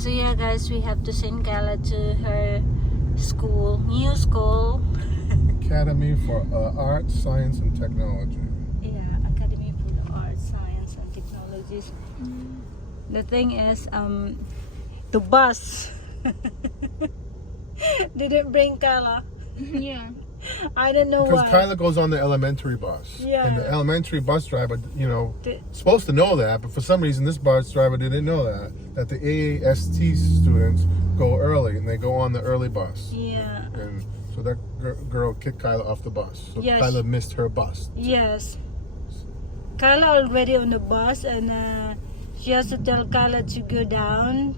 So yeah guys, we have to send Kayla to her school, new school. Academy for Art, Science, and Technology. Yeah, Academy for the Arts, Science, and Technologies. The thing is, the bus didn't bring Kayla. Yeah. I don't know Because why. Kyla goes on the elementary bus. Yeah. And the elementary bus driver, The- supposed to know that, but for some reason this bus driver didn't know that the AAST students go early and they go on the early bus. Yeah. And so that girl kicked Kyla off the bus. So Yes. Kyla missed her bus. Yes. Kayla already on the bus, and she has to tell Kayla to go down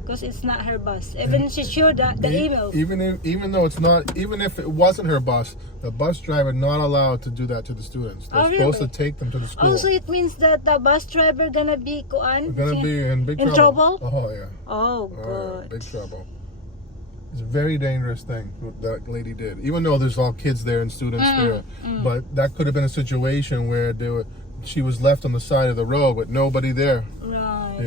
because it's not her bus. Even she showed the email. Even though it's not, even if it wasn't her bus, the bus driver not allowed to do that to the students. They're Oh, supposed to really? take them to the school. Also, it means that the bus driver gonna be They're gonna be in big in trouble. trouble? Oh yeah. Oh Oh, yeah. god. Big trouble. It's a very dangerous thing what that lady did. Even though there's all kids there and students there, but that could have been a situation where she was left on the side of the road with nobody there. Right.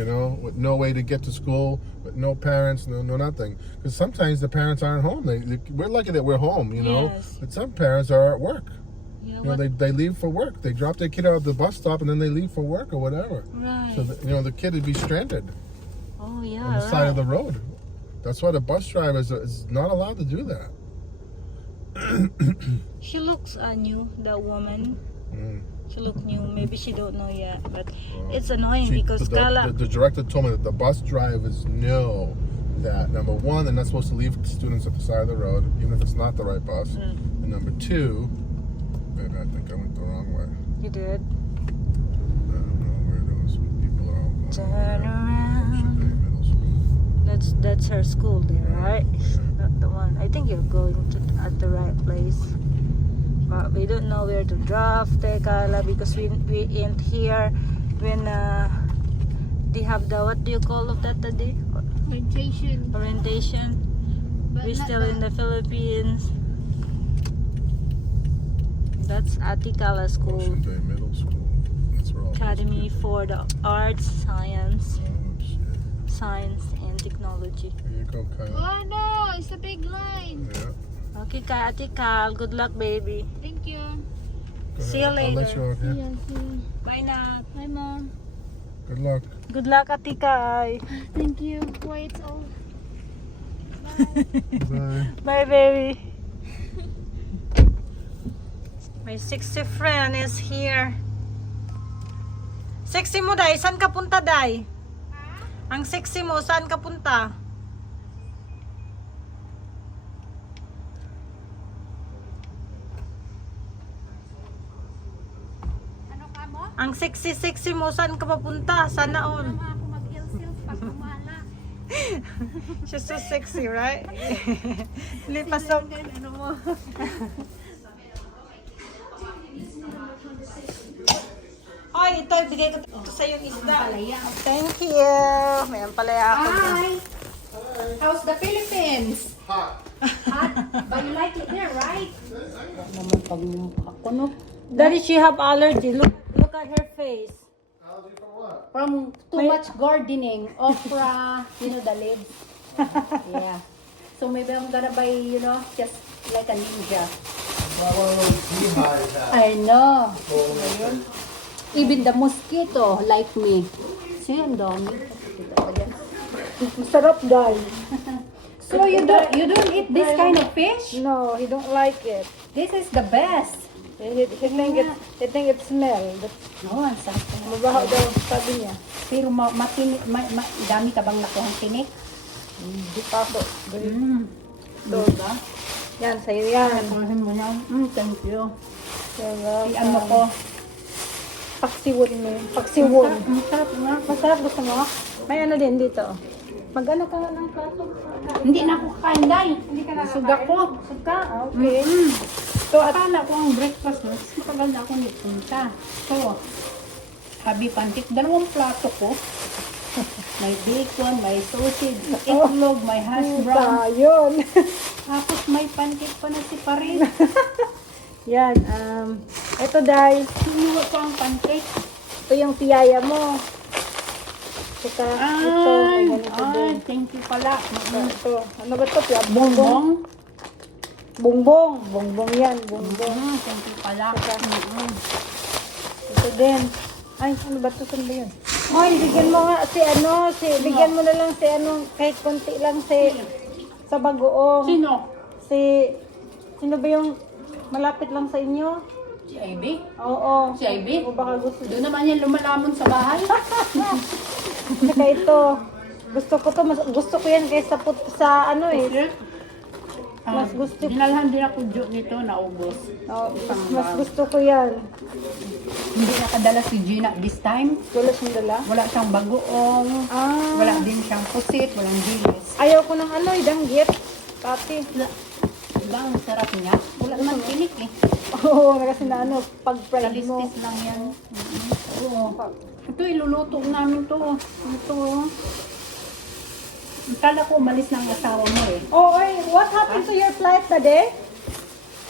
With no way to get to school, with no parents, no nothing. Because sometimes the parents aren't home. We're lucky that we're home, Yes. But some parents are at work. Yeah, You know, they leave for work. They drop their kid out at the bus stop and then they leave for work or whatever. right. So the kid would be stranded Oh yeah. on the side of the road. That's why the bus driver is not allowed to do that. She looks new, that woman. Mm. She look new. Maybe she don't know yet, but it's annoying because the Kayla. director told me that the bus drivers know that, number one, they're not supposed to leave students at the side of the road, even if it's not the right bus. And number two, maybe I think I went the wrong way. You did. I don't know where those people are all going. Turn around. Should be middle school. That's her school there, right? Not the one. I think you're going to at the right place. But we don't know where to drop the Kayla because we ain't here when they have the, what do you call of that today? Orientation. Orientation. But We're not still in the Philippines. That's Ate Kayla School. Ocean Bay Middle School. That's where all those Academy people- for the Arts, Science, Oh, shit. Science and Technology. Here you go, Kyla. Oh no, it's a big line. Yeah. Okay, Ate Kal. Good luck, baby. Thank you. Go See you ahead. I'll let later. you out See here. ya, see ya. Bye na. Bye, Mom. Good luck. Good luck, Ate Kai. Thank you. Why it's all. Bye. Bye, baby. My sexy friend is here. Sexy mo, Day. Saan ka punta, Day? Ang sexy mo, saan ka punta? Ano ka mo? Ang sexy mo, saan ka papunta? Sana all. Tama ako mag-heels pag kumala. She's so sexy, right? Lipasok. Ano mo? Oy, ito, ibigay ko sa yung isda. Thank you. May ampalaya ako. Hi. How's the Philippines? Hot. Hot, but you like it there, right? Naman pag ako, no? Daddy, she have allergy. Look at her face. Allergy from what? From too much gardening, okra, the leaves. Yeah. So maybe I'm gonna buy, just like a ninja. One of those beehives hat. I know. Even the mosquito like me. See, ang dami. Sarap, Dad. So you don't eat this kind of fish? No, he don't like it. This is the best. He think it smell. No, ang sarap. Mabaho daw, sabi niya. Pero dami ka bang nakuhang tinik? Hindi pa ako. Ito ba? Yan, sa'yo yan. Nakuhin mo na. Thank you. Sarap. Iyan mo ko. Paksiwon mo. Paksiwon. Masarap nga. Masarap, gusto mo? May ano din dito. Mag-ano ka ng plato? Hindi na ako kakain dahil. Hindi ka na Suga ko. Suga? Okay. So, akala ko ang breakfast mo. Matagal na ako nipunta. So, habi pantik. 2 plato ko. May bacon, may sausage, itlog, may hash brown. Yun. Tapos may pancake pa na si Paris. Yan. Ito dahil, Sinuwa ko ang pancake. ito yung tiyaya mo. Saka ito. Ay, ganito Ay, din. thank you pala. Ito. Ano ba ito? Bongbong. Bongbong. Bongbong yan. Bongbong. Thank you pala. Ito din. Ay, ano ba ito? Saan ba yun? Hoy, bigyan mo nga bigyan mo na lang si ano, kahit konti lang sa bagoong. Sino? Sino ba yung malapit lang sa inyo? Si Ivy? Oo. Si Ivy? O baka gusto. Doon naman yan lumalamon sa bahay. Saka ito. Gusto ko yan kaysa sa ano eh. Mas gusto- Dinalhan din ako nito, naubos. Oh, mas gusto ko yan. Hindi nakadala si Gina this time. Wala siyang dala. Wala siyang bagoong. Ah. Wala din siyang pusit, walang dilis. Ayaw ko ng ano, danggit. Pati. Diba ang sarap niya? Wala naman tinik eh. Oo, kasi na ano, pag-fried mo. Kalistis lang yan. Oo. Ito iluluto namin to. Ito. Kala ko umalis ng asawa mo eh. Oh, oy, what happened to your flight, Tade?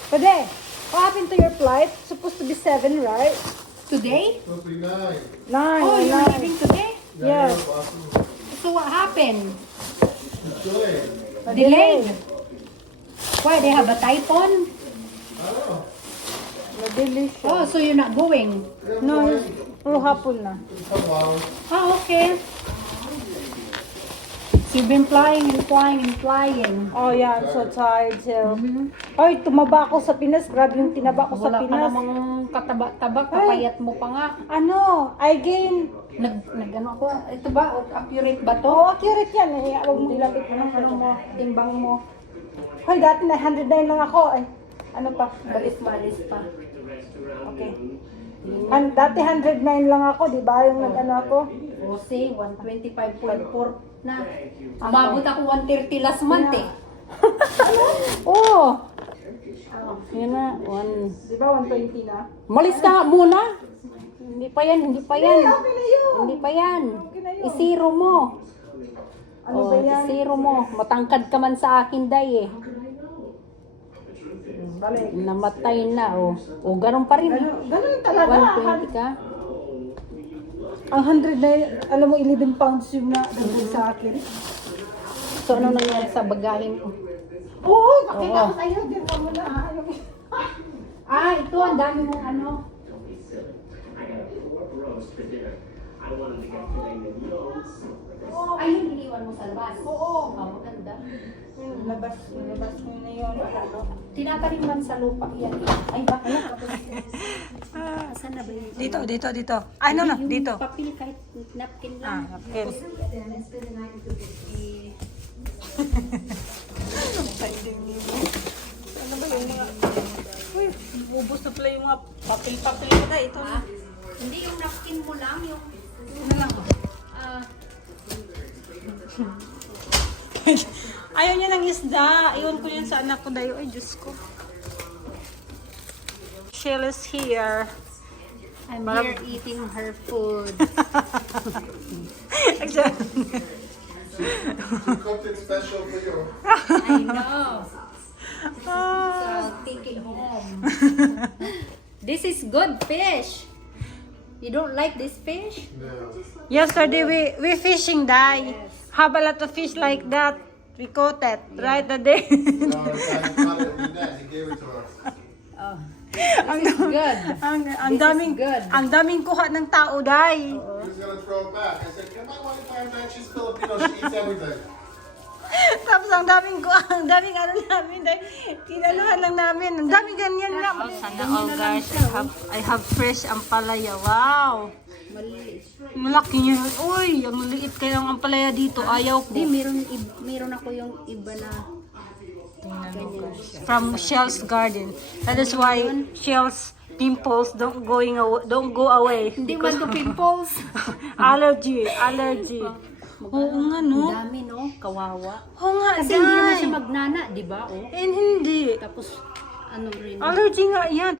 Tade, what happened to your flight? Supposed to be 7, right? Today? Supposed to be 9. 9. Oh, you're 9. leaving today? Yes. So what happened? Good. Delayed? Why? They have a typhoon? Mabilis siya. Oh, so you're not going? No, puro hapon na. Ah, okay. So you've been flying and flying and flying. Oh yeah, I'm so tired too. Ay, tumaba ako sa Pinas. Grabe yung tinaba ko sa Wala ka Pinas. namang kataba-taba, kapayat mo pa nga. Ano, I gain. Nag-ano ako, ito ba? Accurate ba to? Oh, accurate yan eh. Huwag mo ilapit mo ng ano mo, timbang mo. Hoy, dati na 109 lang ako. Ay, ano pa? Balis pa. Okay. Dati 109 lang ako, di ba? Yung nag-ano ako. O see, 125.4 na. Umabot ako 130 last month eh. Oh, Yun na, di ba 120 na? Malis ka nga muna. Hindi pa yan. Okay na yun. Hindi pa yan. Okay na yun. Isiro mo. Ano ba yan? Isiro mo. Matangkad ka man sa akin, day eh. Balik. Namatay na, oh. O, ganun pa rin eh. Ganun talaga. 120 ka. Ang 100 na, alam mo, 11 pounds yung na sa akin. So, ano nangyari sa bagahe mo? Oo, nakita ko sa'yo. Diyan ka muna. Ah, ito, ang dami mong ano. Ayun, iniwan mo sa labas. Oo. Maganda. Labas mo na yun. Tinatanim man sa lupa yan. Ay, bakit? Saan na ba yun? Dito. Ano na, Yung dito. papel kahit napkin Ah, lang. okay. Ano ba yung mga... Uy, ubos na pala yung mga papel-papel ko na. Ito na. Hindi yung napkin mo lang, yung... Ano lang. Ayaw niya ng isda. Iwan ko yan sa anak ko dayo. Ay, Diyos ko. Shell is here. I'm here eating her food. She cooked it special for you. I know. So, take it home. This is good fish. You don't like this fish? No. Yesterday we fishing die. Have a lot of fish like that. We caught it right the day. No, I caught it in the net. He gave it to us. Oh. This is good. ang daming good. ang daming kuha ng tao dai. He was gonna throw it back. I said, "Come on, one time, man. She's Filipino. She eats everything." Tapos ang daming ano namin dai. Kinaluhan lang namin. Ang daming ganyan na. Sana all guys, I have fresh ampalaya. Wow. Maliit. Malaki niya. Uy, ang liit kaya ang ampalaya dito. Ayaw ko. Hindi, meron ako yung iba na From Shell's garden. That is why Shell's pimples don't go away. hindi man to pimples. allergy. Oo nga no. Ang dami no, kawawa. Oo nga, Kasi hindi naman Day. siya magnana, di ba? Oh. And hindi. Tapos ano rin. Allergy nga yan.